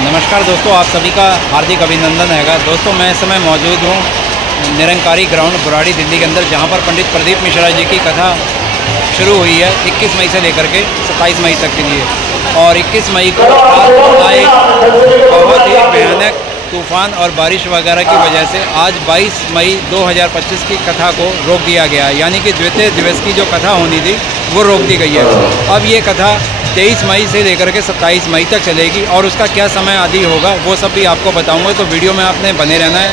नमस्कार दोस्तों, आप सभी का हार्दिक अभिनंदन है। दोस्तों मैं इस समय मौजूद हूँ निरंकारी ग्राउंड बुराड़ी दिल्ली के अंदर, जहाँ पर पंडित प्रदीप मिश्रा जी की कथा शुरू हुई है 21 मई से लेकर के 27 मई तक के लिए। और 21 मई को आए बहुत ही भयानक तूफ़ान और बारिश वगैरह की वजह से आज 22 मई 2025 की कथा को रोक दिया गया है, यानी कि द्वितीय दिवस की जो कथा होनी थी वो रोक दी गई है। अब ये कथा 23 मई से लेकर के 27 मई तक चलेगी और उसका क्या समय आदि होगा वो सब भी आपको बताऊंगा। तो वीडियो में आपने बने रहना है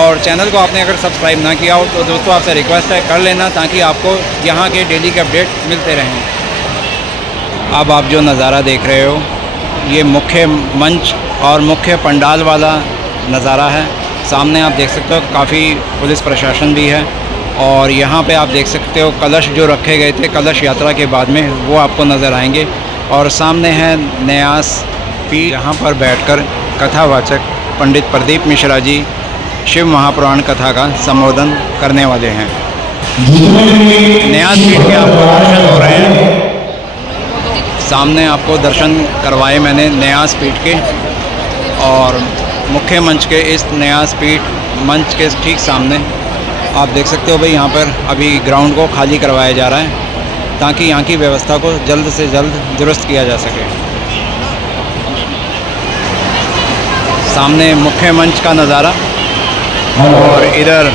और चैनल को आपने अगर सब्सक्राइब ना किया हो तो दोस्तों आपसे रिक्वेस्ट है कर लेना, ताकि आपको यहाँ के डेली के अपडेट मिलते रहें। अब आप जो नज़ारा देख रहे हो ये मुख्य मंच और मुख्य पंडाल वाला नज़ारा है। सामने आप देख सकते हो काफ़ी पुलिस प्रशासन भी है और यहाँ पे आप देख सकते हो कलश जो रखे गए थे कलश यात्रा के बाद में वो आपको नज़र आएंगे। और सामने है न्यास पीठ, जहाँ पर बैठकर कथावाचक पंडित प्रदीप मिश्रा जी शिव महापुराण कथा का संबोधन करने वाले हैं। न्यास पीठ के आपको दर्शन हो रहे हैं। सामने आपको दर्शन करवाए मैंने न्यास पीठ के, और मुख्य मंच के इस न्यास पीठ मंच के ठीक सामने आप देख सकते हो भाई, यहाँ पर अभी ग्राउंड को खाली करवाया जा रहा है ताकि यहाँ की व्यवस्था को जल्द से जल्द दुरुस्त किया जा सके। सामने मुख्य मंच का नज़ारा, और इधर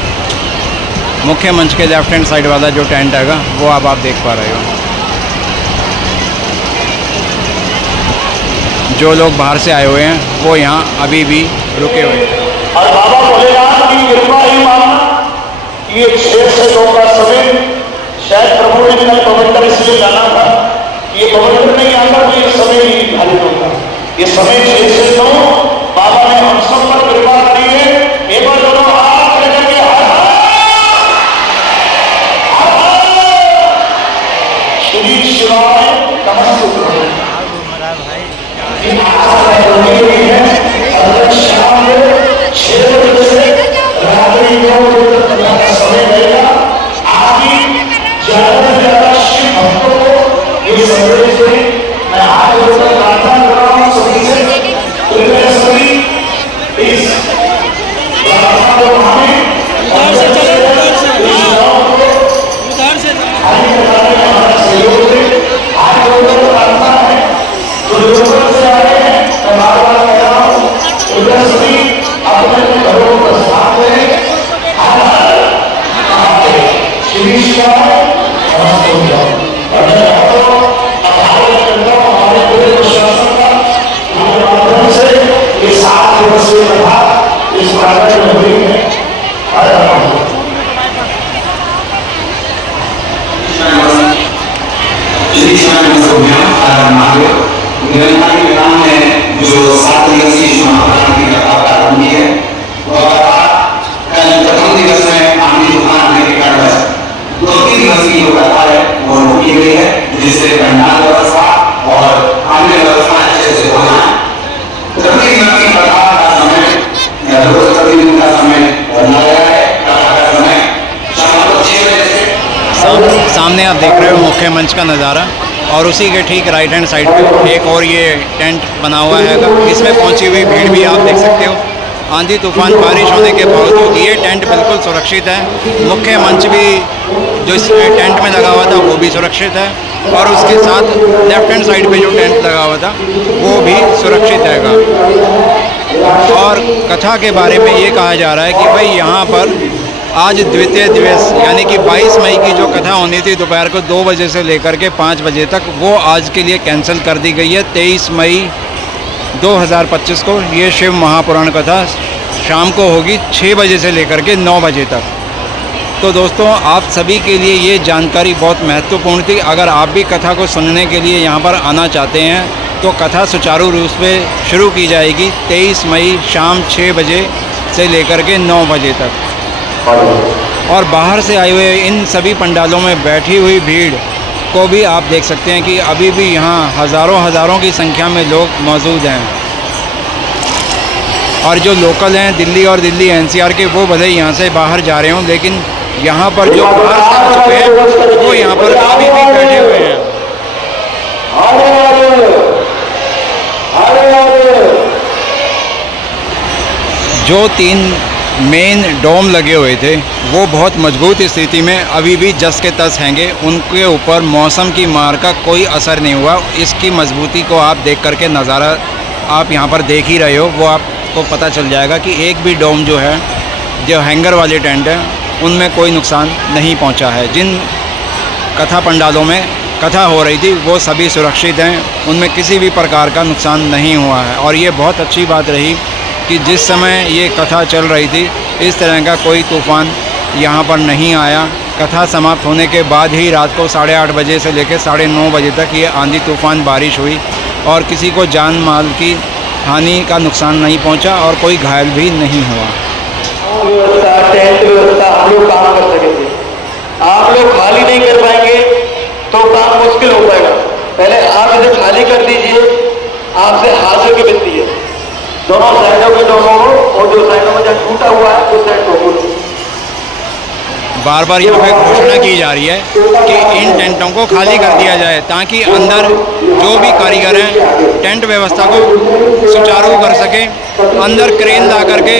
मुख्य मंच के लेफ्ट हैंड साइड वाला जो टेंट हैगा वो आप देख पा रहे हो। जो लोग बाहर से आए हुए हैं वो यहाँ अभी भी रुके हुए हैं। और बाबा भोलेनाथ की कृपा ही मानना, ये 6 से 2 का समय शायद प्रभु ने कल पवित्र इसलिए जाना था, ये पवित्र नहीं आता तो ये समय ही निर्धारित होगा। ये समय 6 से 2 बाबा ने हम सब पर कृपा करी है। एक बार दोनों हाथ लेकर के श्री शिवाय नमस्ते। शाम में 6 बजे से रात्रि 9 बजे तक का समय रहेगा। आगे ज्यादा से ज्यादा शिव भक्तों को ये संदेश दें। मैं हाथ जोड़कर प्रार्थना कर रहा हूँ सभी से, कृपया सभी इस प्रार्थना को हमें हमारा सहयोग दें। हाथ जोड़कर प्रार्थना है जो लोगों से आ रहे हैं, मैं बार बार कह रहा हूँ सभी अपने घरों का साथ करें। श्री शिवाय हमारे पूरे प्रशासन का माध्यम से ये 7 दिवसीय कथा इस प्रांगण में हुई है। निरंकारी ग्राम में जो 7 दिवसीय शिव महापुराण की कथा प्रारंभ की है और कल प्रथम दिवस में आंधी तूफान आने के कारण 2-3 दिवसीय जो कथा है वो रोकी गई है, जिससे पंडाल व्यवस्था और अन्य व्यवस्था अच्छे से हो जाए। प्रति दिन की कथा का समय रोज प्रतिदिन का समय बदला गया है। कथा का समय शाम को 6 बजे से सामने आप देख रहे हो मुख्य मंच का नज़ारा, और उसी के ठीक राइट हैंड साइड पे एक और ये टेंट बना हुआ है। इसमें पहुंची हुई भीड़ भी आप देख सकते हो। आंधी तूफान बारिश होने के बावजूद ये टेंट बिल्कुल सुरक्षित है। मुख्य मंच भी जो इस टेंट में लगा हुआ था वो भी सुरक्षित है, और उसके साथ लेफ्ट हैंड साइड पे जो टेंट लगा हुआ था वो भी सुरक्षित हैगा। और कथा के बारे में ये कहा जा रहा है कि भाई यहाँ पर आज द्वितीय दिवस यानी कि 22 मई की जो कथा होनी थी दोपहर को 2 बजे से लेकर के 5 बजे तक, वो आज के लिए कैंसिल कर दी गई है। 23 मई 2025 को ये शिव महापुराण कथा शाम को होगी 6 बजे से लेकर के 9 बजे तक। तो दोस्तों आप सभी के लिए ये जानकारी बहुत महत्वपूर्ण थी। अगर आप भी कथा को सुनने के लिए यहाँ पर आना चाहते हैं तो कथा सुचारू रूप से शुरू की जाएगी 23 मई शाम 6 बजे से लेकर के 9 बजे तक। और बाहर से आए हुए इन सभी पंडालों में बैठी हुई भीड़ को भी आप देख सकते हैं कि अभी भी यहाँ हज़ारों की संख्या में लोग मौजूद हैं। और जो लोकल हैं दिल्ली और दिल्ली एनसीआर के, वो भले यहाँ से बाहर जा रहे हों, लेकिन यहाँ पर जो बाहर से आ चुके हैं वो यहाँ पर अभी भी बैठे हुए हैं। जो 3 मेन डोम लगे हुए थे वो बहुत मजबूत स्थिति में अभी भी जस के तस हैंगे। उनके ऊपर मौसम की मार का कोई असर नहीं हुआ। इसकी मजबूती को आप देख करके नज़ारा आप यहाँ पर देख ही रहे हो, वो आपको पता चल जाएगा कि एक भी डोम जो है, जो हैंगर वाले टेंट हैं, उनमें कोई नुकसान नहीं पहुँचा है। जिन कथा पंडालों में कथा हो रही थी वो सभी सुरक्षित हैं, उनमें किसी भी प्रकार का नुकसान नहीं हुआ है। और ये बहुत अच्छी बात रही कि जिस समय ये कथा चल रही थी इस तरह का कोई तूफ़ान यहाँ पर नहीं आया। कथा समाप्त होने के बाद ही रात को 8:30 बजे से लेकर 9:30 बजे तक ये आंधी तूफ़ान बारिश हुई और किसी को जान माल की हानि का नुकसान नहीं पहुँचा और कोई घायल भी नहीं हुआ। व्यवस्था, टेंट व्यवस्था हम लोग काम कर सके थे। आप लोग खाली नहीं कर पाएंगे तो काम मुश्किल हो पाएगा। पहले आप इसे खाली कर दीजिए, आपसे हाथ जोड़ के विनती है दोनों साइडों के डोमों को, और जो साइडों में जहाँ टूटा हुआ है उस साइड को बार बार यहाँ पे घोषणा की जा रही है कि इन टेंटों को खाली कर दिया जाए ताकि अंदर जो भी कारीगर हैं टेंट व्यवस्था को सुचारू कर सके। अंदर क्रेन ला करके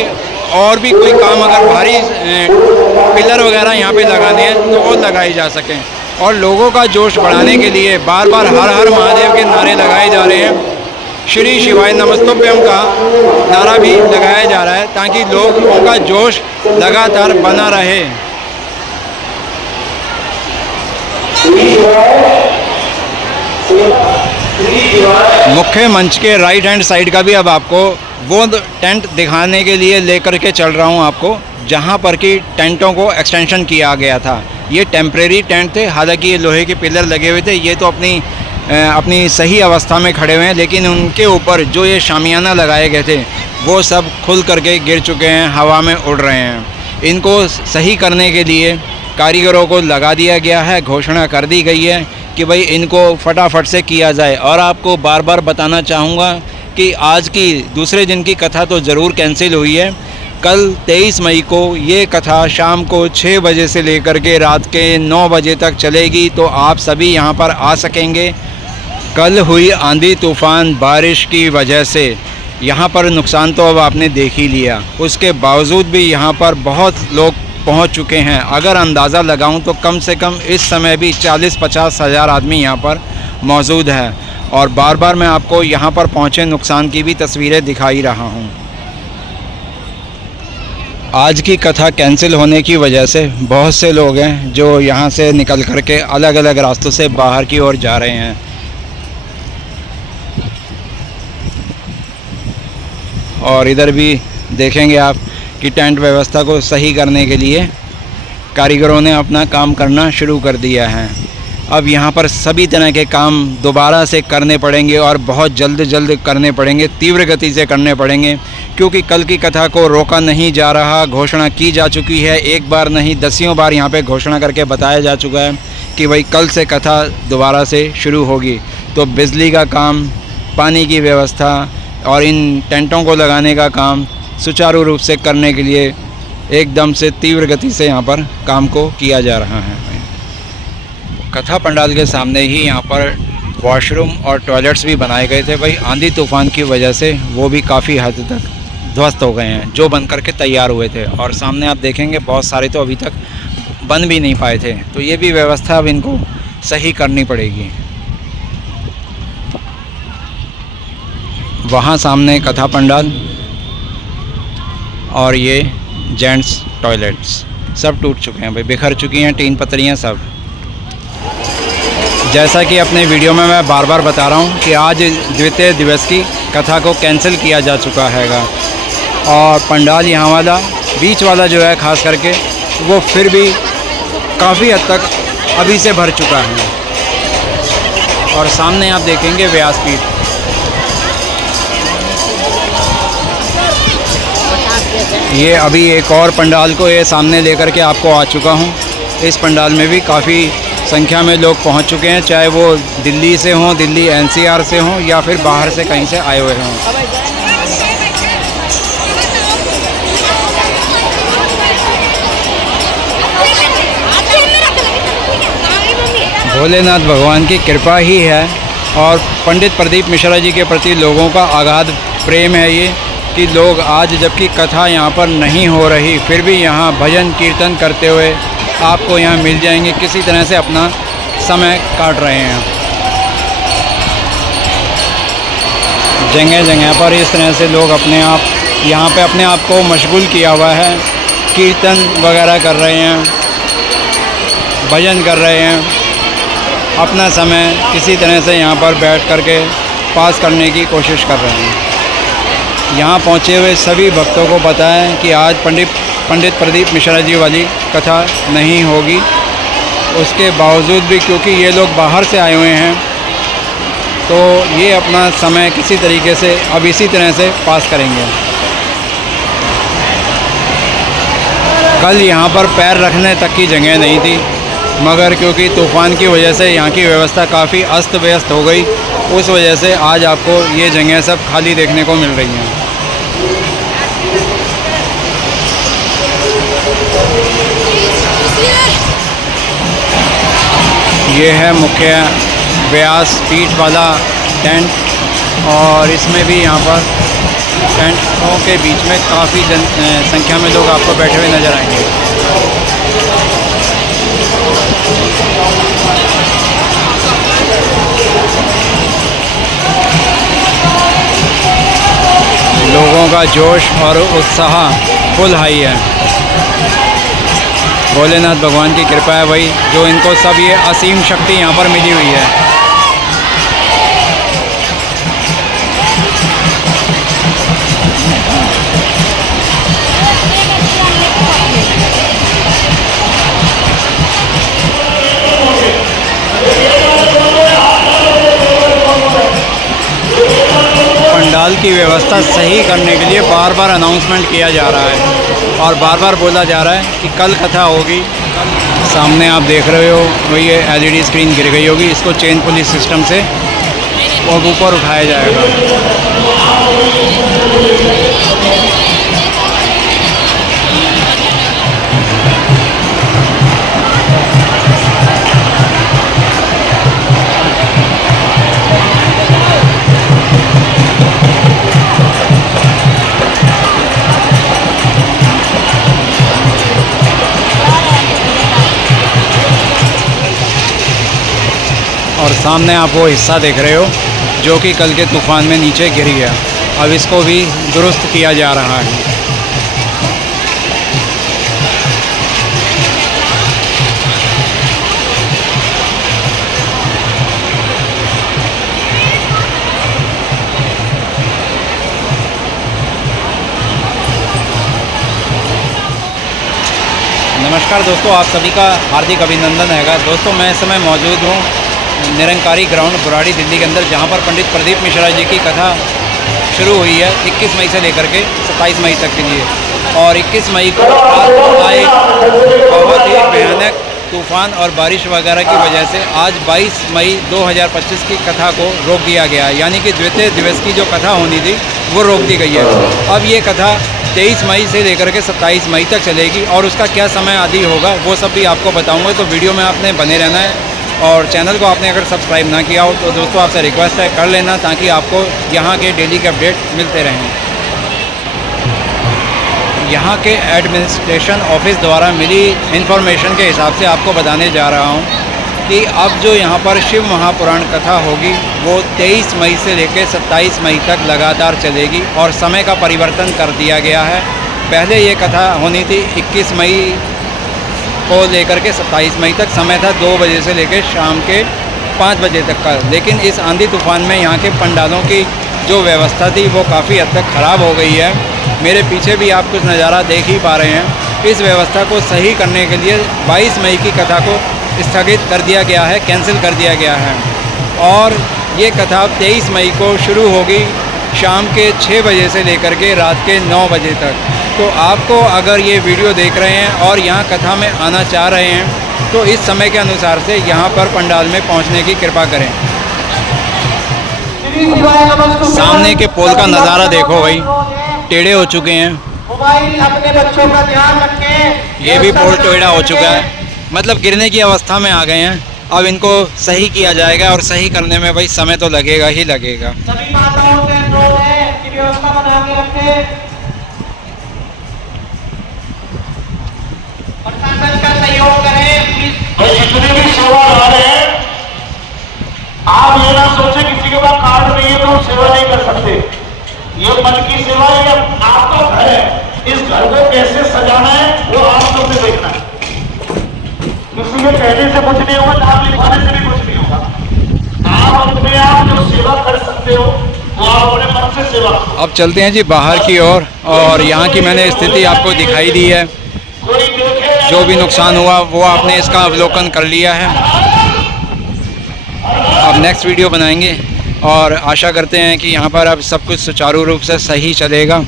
और भी कोई काम अगर भारी पिलर वगैरह यहाँ पे लगाने हैं तो वो लगाई जा सकें। और लोगों का जोश बढ़ाने के लिए बार बार हर हर महादेव के नारे लगाए जा रहे हैं। श्री शिवाय नमस्तुभ्यम का नारा भी लगाया जा रहा है ताकि लोगों का जोश लगातार बना रहे। मुख्य मंच के राइट हैंड साइड का भी अब आपको वो टेंट दिखाने के लिए लेकर के चल रहा हूँ आपको, जहाँ पर कि टेंटों को एक्सटेंशन किया गया था। ये टेम्परेरी टेंट थे, हालांकि ये लोहे के पिलर लगे हुए थे, ये तो अपनी सही अवस्था में खड़े हुए हैं, लेकिन उनके ऊपर जो ये शामियाना लगाए गए थे वो सब खुल करके गिर चुके हैं, हवा में उड़ रहे हैं। इनको सही करने के लिए कारीगरों को लगा दिया गया है, घोषणा कर दी गई है कि भाई इनको फटाफट से किया जाए। और आपको बार बार बताना चाहूँगा कि आज की दूसरे दिन की कथा तो ज़रूर कैंसिल हुई है। कल 23 मई को ये कथा शाम को 6 बजे से लेकर के रात के 9 बजे तक चलेगी, तो आप सभी यहाँ पर आ सकेंगे। कल हुई आंधी तूफ़ान बारिश की वजह से यहाँ पर नुकसान तो अब आपने देख ही लिया, उसके बावजूद भी यहाँ पर बहुत लोग पहुँच चुके हैं। अगर अंदाज़ा लगाऊँ तो कम से कम इस समय भी 40-50 हज़ार आदमी यहाँ पर मौजूद है। और बार बार मैं आपको यहाँ पर पहुँचे नुकसान की भी तस्वीरें दिखाई रहा हूँ। आज की कथा कैंसिल होने की वजह से बहुत से लोग हैं जो यहाँ से निकल कर के अलग अलग रास्तों से बाहर की ओर जा रहे हैं। और इधर भी देखेंगे आप कि टेंट व्यवस्था को सही करने के लिए कारीगरों ने अपना काम करना शुरू कर दिया है। अब यहाँ पर सभी तरह के काम दोबारा से करने पड़ेंगे और बहुत जल्द करने पड़ेंगे, तीव्र गति से करने पड़ेंगे, क्योंकि कल की कथा को रोका नहीं जा रहा। घोषणा की जा चुकी है, एक बार नहीं दसियों बार यहाँ पे घोषणा करके बताया जा चुका है कि भाई कल से कथा दोबारा से शुरू होगी। तो बिजली का काम, पानी की व्यवस्था और इन टेंटों को लगाने का काम सुचारू रूप से करने के लिए एकदम से तीव्र गति से यहाँ पर काम को किया जा रहा है। कथा पंडाल के सामने ही यहाँ पर वॉशरूम और टॉयलेट्स भी बनाए गए थे। भाई आंधी तूफ़ान की वजह से वो भी काफ़ी हद तक ध्वस्त हो गए हैं, जो बन करके तैयार हुए थे। और सामने आप देखेंगे बहुत सारे तो अभी तक बन भी नहीं पाए थे, तो ये भी व्यवस्था अब इनको सही करनी पड़ेगी। वहाँ सामने कथा पंडाल और ये जेंट्स टॉयलेट्स सब टूट चुके हैं भाई, बिखर चुकी हैं टीन पत्रियाँ सब। जैसा कि अपने वीडियो में मैं बार बार बता रहा हूँ कि आज द्वितीय दिवस की कथा को कैंसिल किया जा चुका हैगा। और पंडाल यहाँ वाला बीच वाला जो है ख़ास करके वो फिर भी काफ़ी हद तक अभी से भर चुका है। और सामने आप देखेंगे व्यासपीठ। ये अभी एक और पंडाल को ये सामने लेकर के आपको आ चुका हूँ। इस पंडाल में भी काफ़ी संख्या में लोग पहुँच चुके हैं, चाहे वो दिल्ली से हों, दिल्ली एनसीआर से हों या फिर बाहर से कहीं से आए हुए हों। भोलेनाथ भगवान की कृपा ही है और पंडित प्रदीप मिश्रा जी के प्रति लोगों का अगाध प्रेम है ये कि लोग आज जबकि कथा यहाँ पर नहीं हो रही फिर भी यहाँ भजन कीर्तन करते हुए आपको यहाँ मिल जाएंगे, किसी तरह से अपना समय काट रहे हैं। जगह जगह पर इस तरह से लोग अपने आप को मशगूल किया हुआ है, कीर्तन वगैरह कर रहे हैं, भजन कर रहे हैं, अपना समय किसी तरह से यहाँ पर बैठ करके पास करने की कोशिश कर रहे हैं। यहाँ पहुँचे हुए सभी भक्तों को पता है कि आज पंडित प्रदीप मिश्रा जी वाली कथा नहीं होगी। उसके बावजूद भी क्योंकि ये लोग बाहर से आए हुए हैं तो ये अपना समय किसी तरीके से अब इसी तरह से पास करेंगे। कल यहाँ पर पैर रखने तक की जगह नहीं थी, मगर क्योंकि तूफ़ान की वजह से यहाँ की व्यवस्था काफ़ी अस्त व्यस्त हो गई, उस वजह से आज आपको ये जगह सब खाली देखने को मिल रही हैं। ये है मुख्य व्यास पीठ वाला टेंट और इसमें भी यहाँ पर टेंटों के बीच में काफ़ी संख्या में लोग आपको बैठे हुए नज़र आएंगे। लोगों का जोश और उत्साह फुल हाई है। भोलेनाथ भगवान की कृपा है भाई, जो इनको सब ये असीम शक्ति यहाँ पर मिली हुई है। पंडाल की व्यवस्था सही करने के लिए बार बार अनाउंसमेंट किया जा रहा है और बार बार बोला जा रहा है कि कल कथा होगी। सामने आप देख रहे हो वही ये एलईडी स्क्रीन गिर गई होगी, इसको चेन पुलिस सिस्टम से और ऊपर उठाया जाएगा। और सामने आप वो हिस्सा देख रहे हो जो कि कल के तूफ़ान में नीचे गिर गया, अब इसको भी दुरुस्त किया जा रहा है। नमस्कार दोस्तों, आप सभी का हार्दिक अभिनंदन है। दोस्तों मैं इस समय मौजूद हूँ निरंकारी ग्राउंड बुराड़ी दिल्ली के अंदर, जहाँ पर पंडित प्रदीप मिश्रा जी की कथा शुरू हुई है 21 मई से लेकर के 27 मई तक के लिए। और 21 मई को आए बहुत ही भयानक तूफ़ान और बारिश वगैरह की वजह से आज 22 मई 2025 की कथा को रोक दिया गया, यानी कि द्वितीय दिवस की जो कथा होनी थी वो रोक दी गई है। अब ये कथा 23 मई से लेकर के 27 मई तक चलेगी और उसका क्या समय आदि होगा वो सब भी आपको बताऊँगा, तो वीडियो में आपने बने रहना है। और चैनल को आपने अगर सब्सक्राइब ना किया हो तो दोस्तों आपसे रिक्वेस्ट है कर लेना, ताकि आपको यहाँ के डेली के अपडेट मिलते रहें। यहाँ के एडमिनिस्ट्रेशन ऑफिस द्वारा मिली इन्फॉर्मेशन के हिसाब से आपको बताने जा रहा हूँ कि अब जो यहाँ पर शिव महापुराण कथा होगी वो 23 मई से लेकर 27 मई तक लगातार चलेगी और समय का परिवर्तन कर दिया गया है। पहले ये कथा होनी थी 21 मई को लेकर के 27 मई तक, समय था 2 बजे से लेकर शाम के 5 बजे तक का। लेकिन इस आंधी तूफान में यहाँ के पंडालों की जो व्यवस्था थी वो काफ़ी हद तक ख़राब हो गई है। मेरे पीछे भी आप कुछ नज़ारा देख ही पा रहे हैं। इस व्यवस्था को सही करने के लिए 22 मई की कथा को स्थगित कर दिया गया है, कैंसिल कर दिया गया है और ये कथा 23 मई को शुरू होगी शाम के 6 बजे से लेकर के रात के 9 बजे तक। तो आपको अगर ये वीडियो देख रहे हैं और यहाँ कथा में आना चाह रहे हैं तो इस समय के अनुसार से यहाँ पर पंडाल में पहुँचने की कृपा करें। सामने के पोल का नज़ारा देखो भाई, टेढ़े हो चुके हैं। अपने बच्चों का ध्यान रखें। ये भी पोल टेढ़ा हो चुका है, मतलब गिरने की अवस्था में आ गए हैं। अब इनको सही किया जाएगा और सही करने में भाई समय तो लगेगा ही लगेगा। सभी माताओं से अनुरोध है कि व्यवस्था बना के रखें। हैं। प्रशासन का सहयोग करें, पुलिस। और जितने भी सेवादार हैं, आप ये ना सोचे किसी के पास कार्ड नहीं है तो हम सेवा नहीं कर सकते। ये मन की सेवा है, ये आपका घर है। इस घर को कैसे सजाना है वो आप लोग से देखना है। किसी के कहने से कुछ नहीं होगा, नाम लिखवाने से भी कुछ नहीं होगा। आप अपने आप जो सेवा कर सकते हो वो आप अपने मन से सेवा करो। अब चलते हैं जी बाहर की ओर, और यहाँ की मैंने स्थिति आपको दिखाई दी है। कोई देखे जो भी नुकसान हुआ वो आपने इसका अवलोकन कर लिया है। अब नेक्स्ट वीडियो बनाएंगे और आशा करते हैं कि यहाँ पर अब सब कुछ सुचारू रूप से सही चलेगा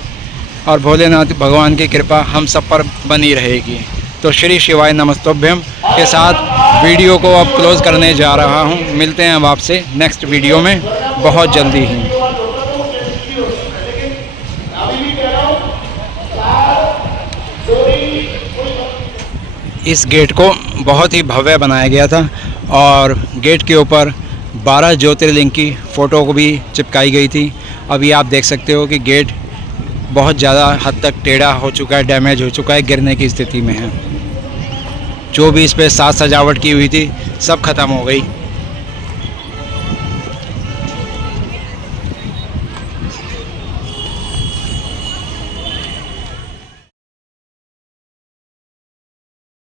और भोलेनाथ भगवान की कृपा हम सब पर बनी रहेगी। तो श्री शिवाय नमस्तोभ्यम के साथ वीडियो को अब क्लोज़ करने जा रहा हूँ। मिलते हैं अब आपसे नेक्स्ट वीडियो में बहुत जल्दी ही। इस गेट को बहुत ही भव्य बनाया गया था और गेट के ऊपर 12 ज्योतिर्लिंग की फ़ोटो को भी चिपकाई गई थी। अभी आप देख सकते हो कि गेट बहुत ज़्यादा हद तक टेढ़ा हो चुका है, डैमेज हो चुका है, गिरने की स्थिति में है। जो भी इस पर साज सजावट की हुई थी सब ख़त्म हो गई।